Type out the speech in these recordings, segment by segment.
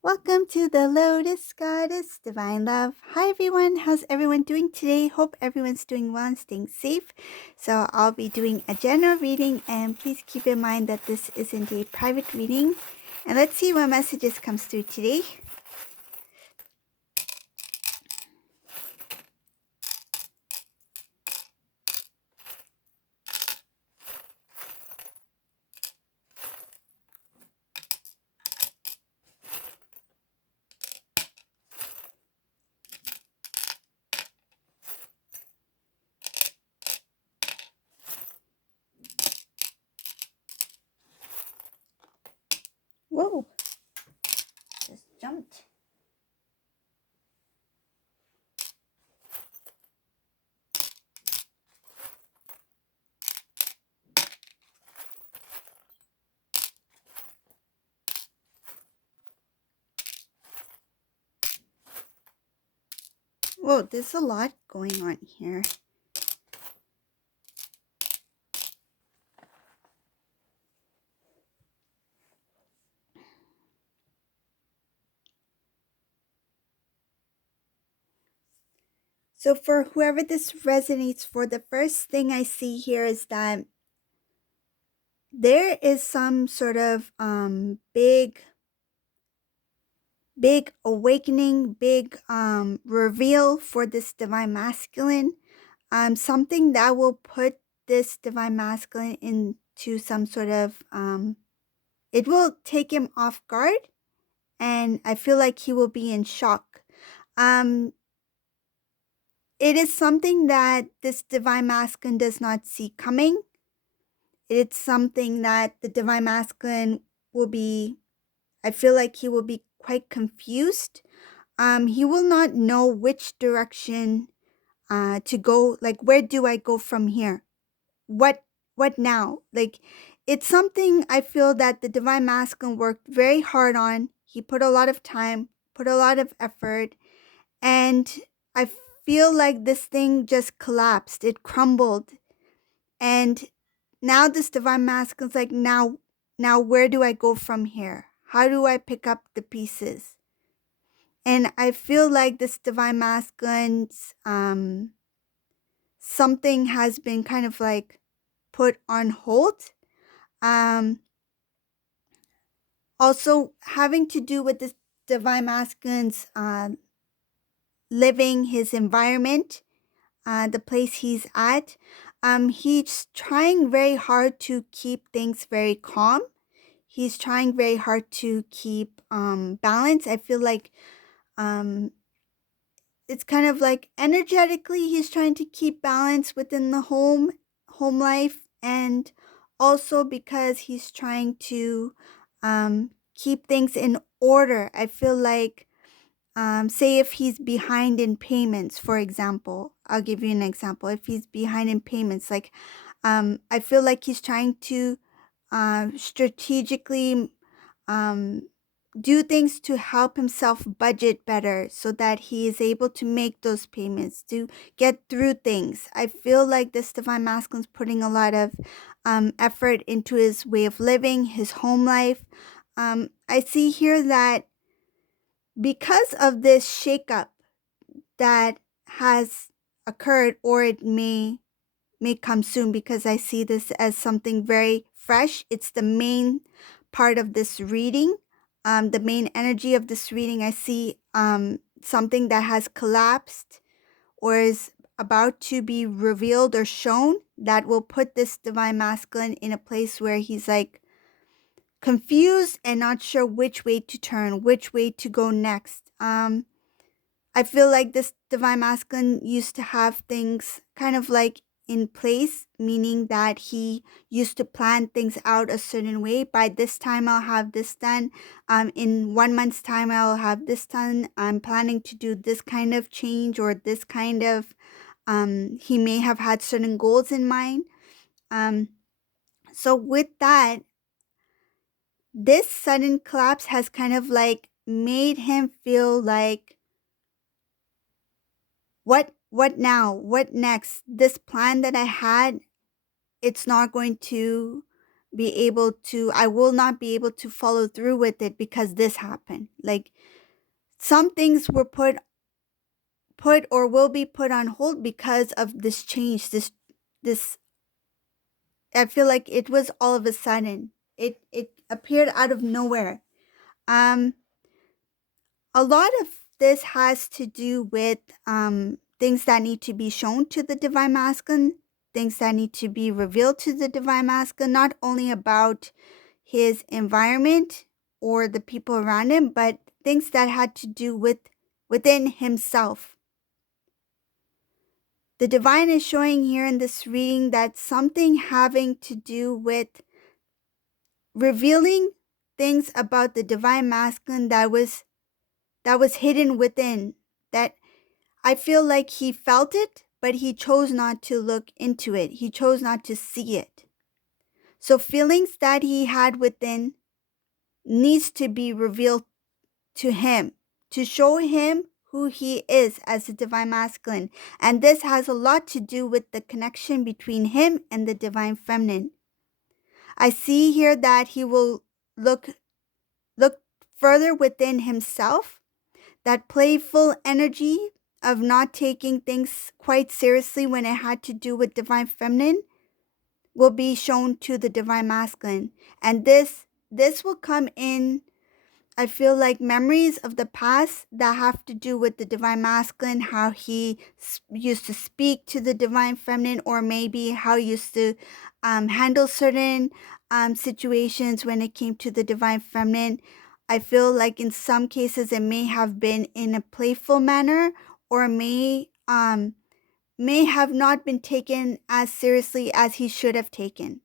Welcome to the Lotus Goddess Divine Love. Hi everyone, how's everyone doing today? Hope everyone's doing well and staying safe. So I'll be doing a general reading, and please keep in mind that this isn't a private reading. And let's see what messages comes through today. Whoa, just jumped. Whoa, there's a lot going on here. So for whoever this resonates for, the first thing I see here is that there is some sort of big awakening, big reveal for this divine masculine. Something that will put this divine masculine into some sort of it will take him off guard, and I feel like he will be in shock. It is something that this divine masculine does not see coming. It's something that the divine masculine will be, I feel like he will be quite confused. He will not know which direction to go. Like, where do I go from here? What now? Like, it's something I feel that the divine masculine worked very hard on. He put a lot of time, put a lot of effort, and I feel like this thing just collapsed. It crumbled. And now this divine masculine's like, now where do I go from here? How do I pick up the pieces? And I feel like this divine masculine's something has been kind of like put on hold. Also having to do with this divine masculine's living, his environment, the place he's at. He's trying very hard to keep things very calm. He's trying very hard to keep balance. I feel like it's kind of like energetically he's trying to keep balance within the home life, and also because he's trying to keep things in order. I feel like say if he's behind in payments, for example, I'll give you an example. If he's behind in payments, like I feel like he's trying to strategically do things to help himself budget better so that he is able to make those payments, to get through things. I feel like this divine masculine is putting a lot of effort into his way of living, his home life. I see here that because of this shakeup that has occurred, or it may come soon, because I see this as something very fresh. It's the main part of this reading. The main energy of this reading, I see something that has collapsed or is about to be revealed or shown that will put this divine masculine in a place where he's like confused and not sure which way to turn, which way to go next. I feel like this divine masculine used to have things kind of like in place, meaning that he used to plan things out a certain way. By this time, I'll have this done. In 1 month's time, I'll have this done. I'm planning to do this kind of change or this kind of, he may have had certain goals in mind. So with that, this sudden collapse has kind of like made him feel like, what now? What next? This plan that I had, it's not going to I will not be able to follow through with it because this happened. Like some things were put or will be put on hold because of this change. This I feel like it was all of a sudden. It appeared out of nowhere. Um a lot of this has to do with things that need to be shown to the divine masculine, things that need to be revealed to the divine masculine, not only about his environment or the people around him, but things that had to do with within himself. The divine is showing here in this reading that something having to do with revealing things about the divine masculine that was hidden within, that I feel like he felt it, but he chose not to look into it. He chose not to see it. So feelings that he had within needs to be revealed to him, to show him who he is as a divine masculine. And this has a lot to do with the connection between him and the divine feminine. I see here that he will look further within himself, that playful energy of not taking things quite seriously when it had to do with divine feminine will be shown to the divine masculine. And this will come in, I feel like, memories of the past that have to do with the divine masculine, how he used to speak to the divine feminine, or maybe how he used to handle certain situations when it came to the divine feminine. I feel like in some cases it may have been in a playful manner, or may have not been taken as seriously as he should have taken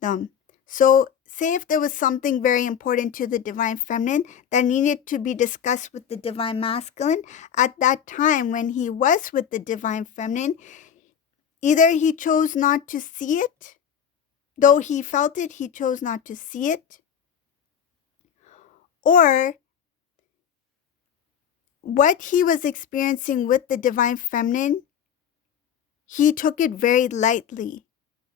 them. So, say if there was something very important to the divine feminine that needed to be discussed with the divine masculine at that time when he was with the divine feminine, either he chose not to see it, though he felt it, he chose not to see it, or what he was experiencing with the divine feminine, he took it very lightly.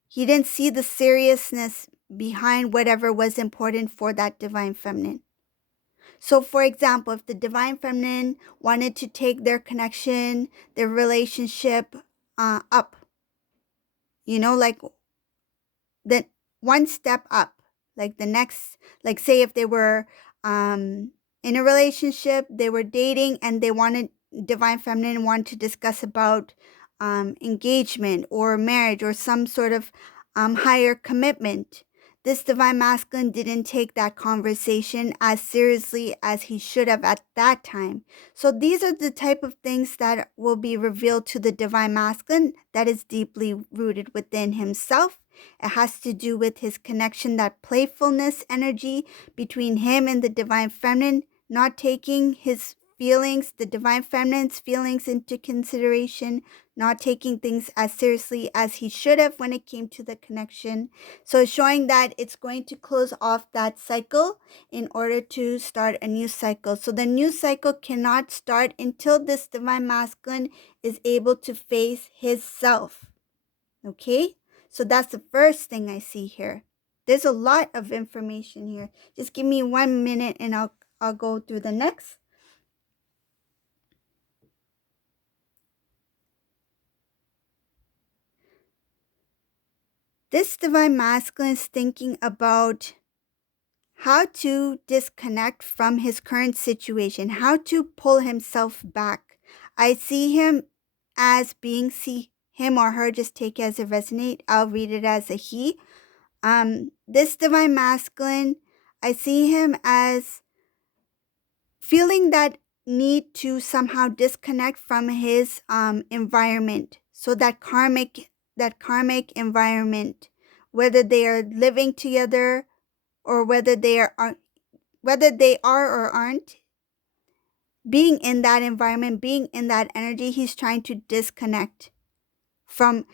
He didn't see the seriousness behind whatever was important for that divine feminine. So, for example, if the divine feminine wanted to take their connection, their relationship up, like the one step up, like the next, like say if they were in a relationship, they were dating, and they wanted, divine feminine wanted to discuss about engagement or marriage or some sort of higher commitment. This divine masculine didn't take that conversation as seriously as he should have at that time. So these are the type of things that will be revealed to the divine masculine that is deeply rooted within himself. It has to do with his connection, that playfulness energy between him and the divine feminine, not taking his feelings, the divine feminine's feelings, into consideration, not taking things as seriously as he should have when it came to the connection. So showing that it's going to close off that cycle in order to start a new cycle. So the new cycle cannot start until this divine masculine is able to face his self. Okay? So that's the first thing I see here. There's a lot of information here. Just give me 1 minute and I'll go through the next. This divine masculine is thinking about how to disconnect from his current situation, how to pull himself back. I see him as being, see him or her, just take it as a resonate. I'll read it as a he. This divine masculine, I see him as feeling that need to somehow disconnect from his environment. So that karmic environment, whether they are living together or whether they are or aren't, being in that environment, being in that energy, he's trying to disconnect from,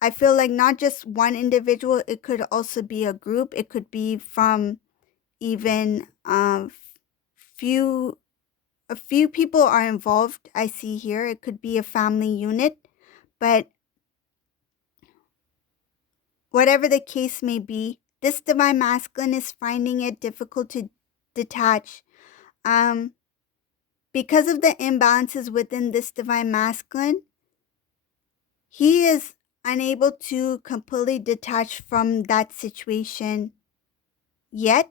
I feel like, not just one individual. It could also be a group. It could be from even few a few people are involved. I see here it could be a family unit, but whatever the case may be, this divine masculine is finding it difficult to detach. Um, because of the imbalances within this divine masculine, he is unable to completely detach from that situation yet.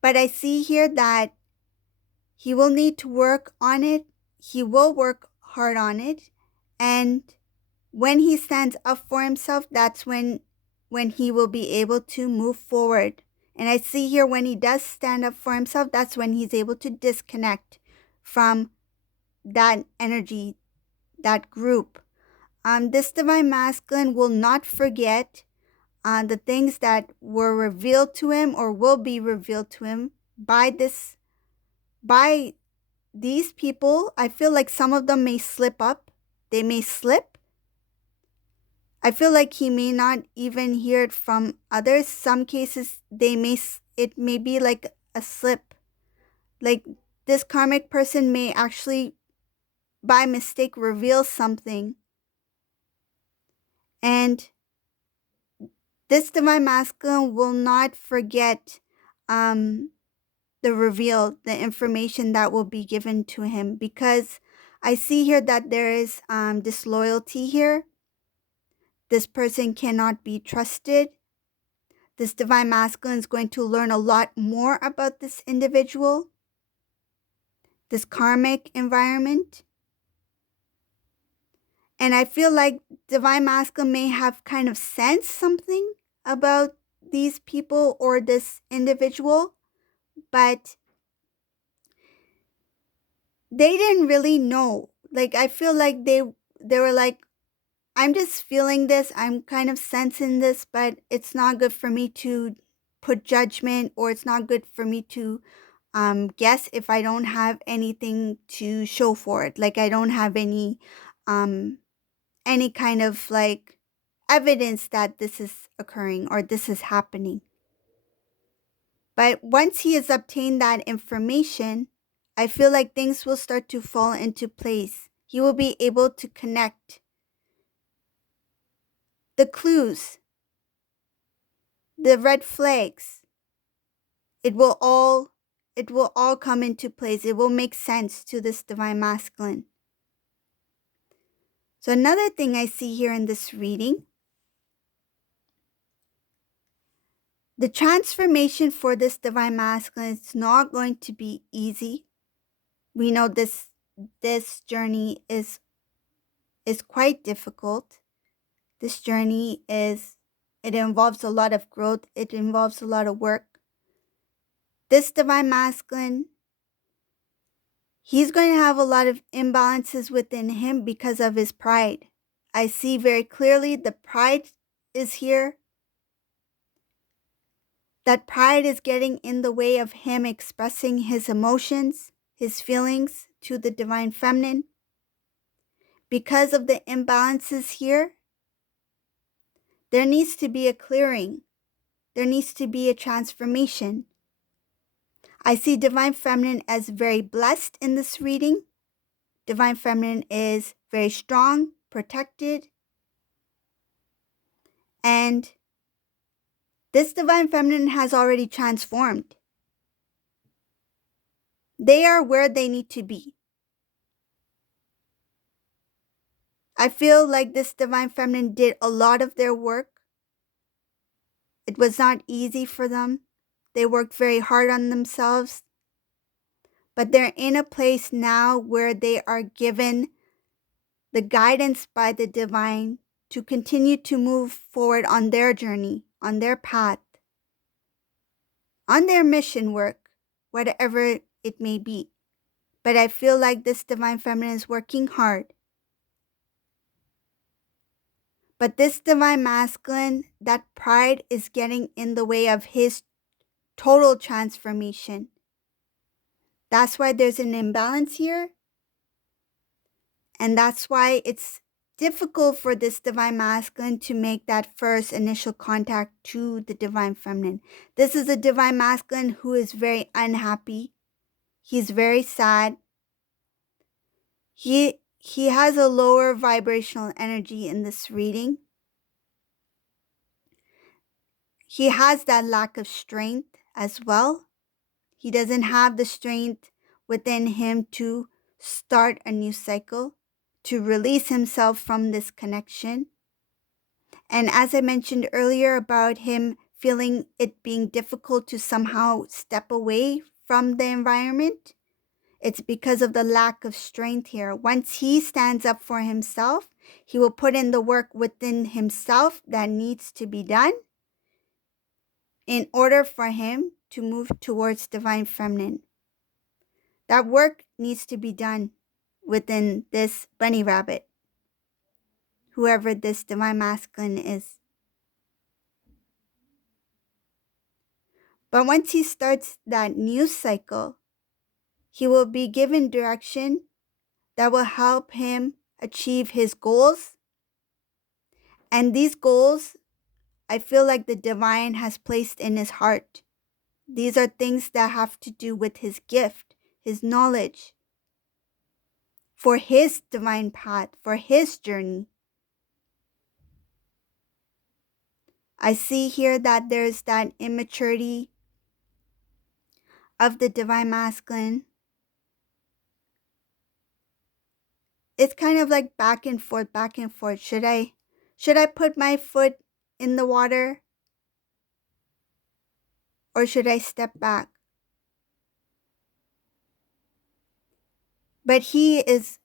But I see here that he will need to work on it. He will work hard on it. And when he stands up for himself, that's when he will be able to move forward. And I see here when he does stand up for himself, that's when he's able to disconnect from that energy, that group. This divine masculine will not forget the things that were revealed to him or will be revealed to him by these people. I feel like some of them may slip up. They may slip. I feel like he may not even hear it from others. Some cases it may be like a slip. Like this karmic person may actually by mistake reveal something. And this divine masculine will not forget the reveal, the information that will be given to him, because I see here that there is disloyalty here. This person cannot be trusted. This divine masculine is going to learn a lot more about this individual, this karmic environment. And I feel like divine masculine may have kind of sensed something about these people or this individual, but they didn't really know. Like I feel like they were like, I'm just feeling this, I'm kind of sensing this, but it's not good for me to put judgment, or it's not good for me to guess if I don't have anything to show for it. Like I don't have any kind of like evidence that this is occurring or this is happening. But once he has obtained that information, I feel like things will start to fall into place. He will be able to connect the clues, the red flags. It will all come into place. It will make sense to this divine masculine. So another thing I see here in this reading, the transformation for this divine masculine is not going to be easy. We know this journey is quite difficult. This journey it involves a lot of growth. It involves a lot of work. This divine masculine, he's going to have a lot of imbalances within him because of his pride. I see very clearly the pride is here. That pride is getting in the way of him expressing his emotions, his feelings to the divine feminine. Because of the imbalances here, there needs to be a clearing. There needs to be a transformation. I see divine feminine as very blessed in this reading. Divine feminine is very strong, protected, and this divine feminine has already transformed. They are where they need to be. I feel like this divine feminine did a lot of their work. It was not easy for them. They worked very hard on themselves. But they're in a place now where they are given the guidance by the divine to continue to move forward on their journey, on their path, on their mission work, whatever it may be. But I feel like this divine feminine is working hard. But this divine masculine, that pride is getting in the way of his total transformation. That's why there's an imbalance here. And that's why it's difficult for this divine masculine to make that first initial contact to the divine feminine. This is a divine masculine who is very unhappy. He's very sad. He has a lower vibrational energy in this reading. he has that lack of strength as well. He doesn't have the strength within him to start a new cycle, to release himself from this connection. And as I mentioned earlier about him feeling it being difficult to somehow step away from the environment, it's because of the lack of strength here. Once he stands up for himself, he will put in the work within himself that needs to be done in order for him to move towards divine feminine. That work needs to be done within this bunny rabbit, whoever this divine masculine is. But once he starts that new cycle, he will be given direction that will help him achieve his goals. And these goals, I feel like the divine has placed in his heart. These are things that have to do with his gift, his knowledge, for his divine path, for his journey. I see here that there's that immaturity of the divine masculine. It's kind of like back and forth, back and forth. Should I put my foot in the water or should I step back? But he is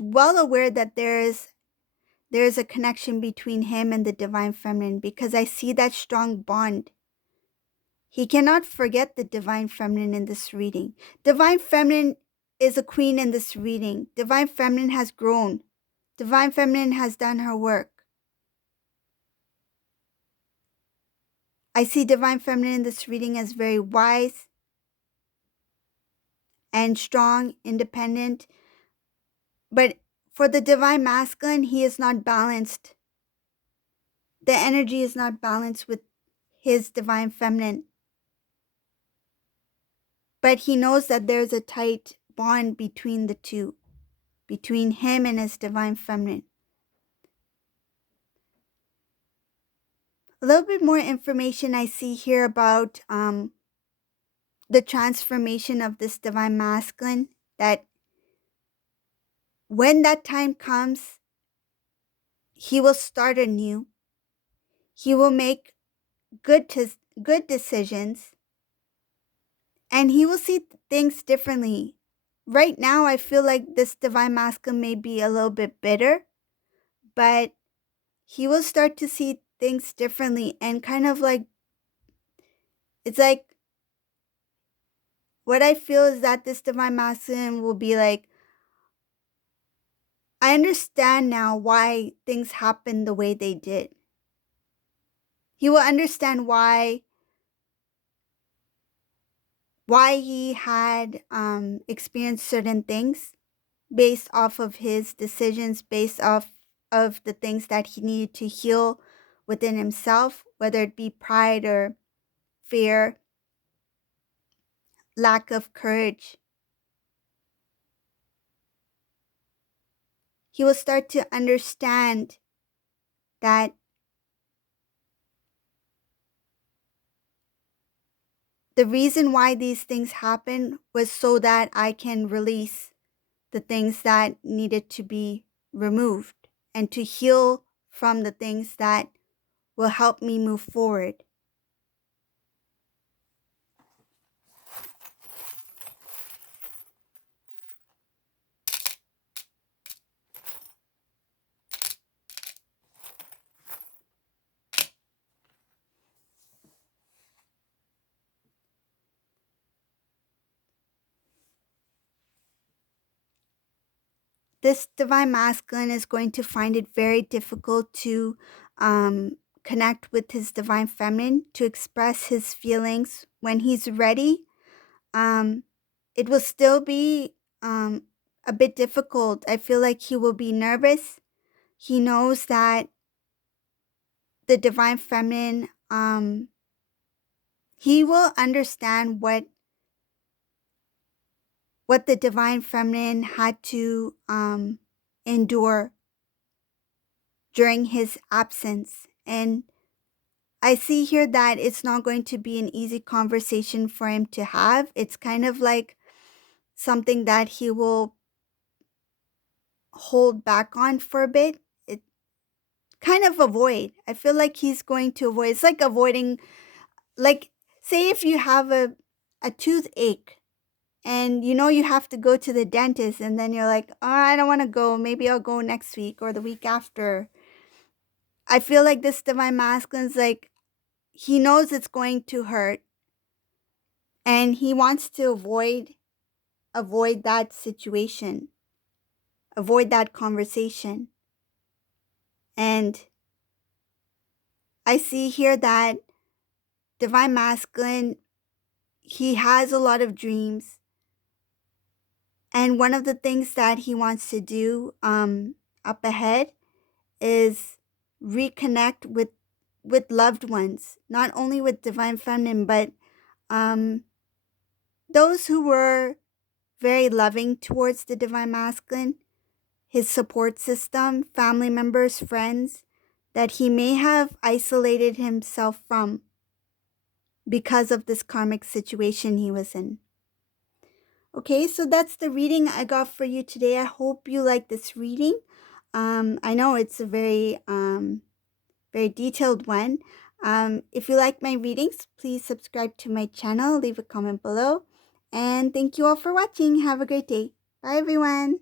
well aware that there is a connection between him and the divine feminine, because I see that strong bond. He cannot forget the divine feminine in this reading. Divine feminine is a queen in this reading. Divine feminine has grown. Divine feminine has done her work. I see divine feminine in this reading as very wise and strong, independent. But for the divine masculine, he is not balanced. The energy is not balanced with his divine feminine. But he knows that there's a tight bond between the two, between him and his divine feminine. A little bit more information I see here about the transformation of this divine masculine, that when that time comes, he will start anew. He will make good decisions, and he will see things differently. Right now, I feel like this divine masculine may be a little bit bitter, but he will start to see things differently, and kind of like, it's like, what I feel is that this divine masculine will be like, I understand now why things happened the way they did. He will understand why he had experienced certain things based off of his decisions, based off of the things that he needed to heal within himself, whether it be pride or fear, lack of courage. He will start to understand that the reason why these things happen was so that I can release the things that needed to be removed and to heal from the things that will help me move forward. This divine masculine is going to find it very difficult to connect with his divine feminine, to express his feelings when he's ready. It will still be a bit difficult. I feel like he will be nervous. He knows that the divine feminine, he will understand what the divine feminine had to endure during his absence. And I see here that it's not going to be an easy conversation for him to have. It's kind of like something that he will hold back on for a bit. It kind of avoid. I feel like he's going to avoid. It's like avoiding, like, say if you have a toothache and you know you have to go to the dentist, and then you're like, oh, I don't want to go. Maybe I'll go next week or the week after. I feel like this divine masculine's like, he knows it's going to hurt and he wants to avoid that situation, avoid that conversation. And I see here that divine masculine, he has a lot of dreams. And one of the things that he wants to do up ahead is reconnect with loved ones, not only with divine feminine, but um, those who were very loving towards the divine masculine, his support system, family members, friends, that he may have isolated himself from because of this karmic situation he was in. Okay, so that's the reading I got for you today. I hope you like this reading. I know it's a very detailed one. If you like my readings, please subscribe to my channel, leave a comment below, and thank you all for watching. Have a great day. Bye, everyone.